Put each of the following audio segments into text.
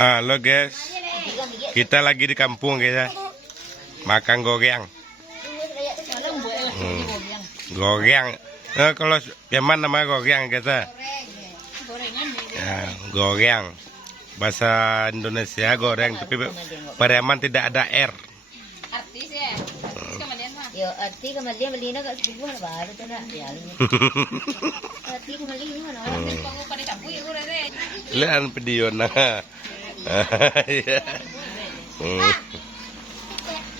Halo guys, kita lagi di kampung guys ya. Makan goreang. Goreang. Kalau Yaman namanya goreang guys ya. Goreang. Bahasa Indonesia goreng, tapi pada Yaman tidak ada R. Artis ya. Yo, arti kemudian beli nak sebuah mana baru tu nak. Ya, arti kemudian ni mana? Pangu pada kampung ya kurang deh. Lihat video nah.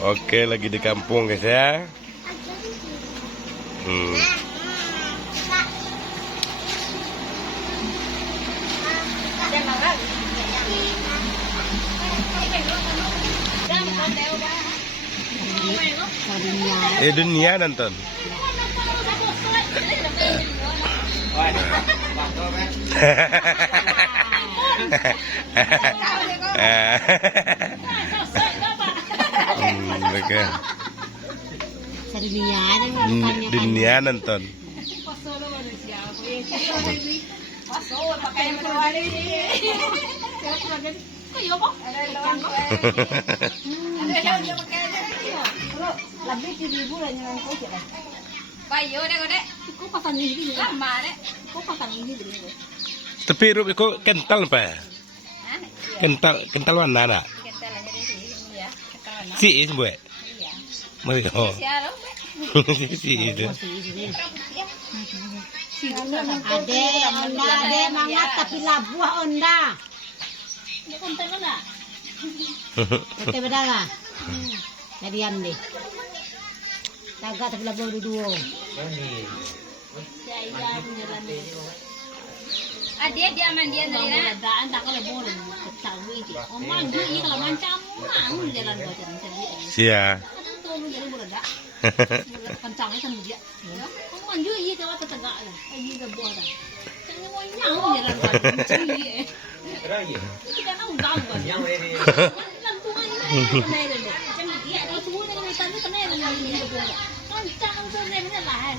Oke, lagi di kampung guys ya. Dunia nonton. Dunia nonton. Lebih 7.000 lah nyangan kau cek. Bayo deh, kau deh. Kau pasang ini lama deh. Kau pasang ini dulu. Tapi rup itu kental apa? Kental mana nak? Kental aja di sini ya. Si is buat. Iya. Mari oh. Si itu. Ade, onda, ade, mangat tapi labuah onda. Ini konten mana? Kita berdarah. Nadiam deh. Tagak tapi labuah dua. Dia mandian dari mana? Daan tak kalau boleh tahu itu. Mandu ini kalau macam mang jalan buat jalan. Sia. Tolong jalan boleh tak? Kencangnya sama dia. Mandu ini kalau tegak lah. Ini dah buat dah. Jangan mau nyau jalan buat macam ni. Kita nak undang kan? Lantungan ini kena deh. Macam dia ada semua dengan tadi kena dengan ini buat. Kencang tu sebenarnya lah.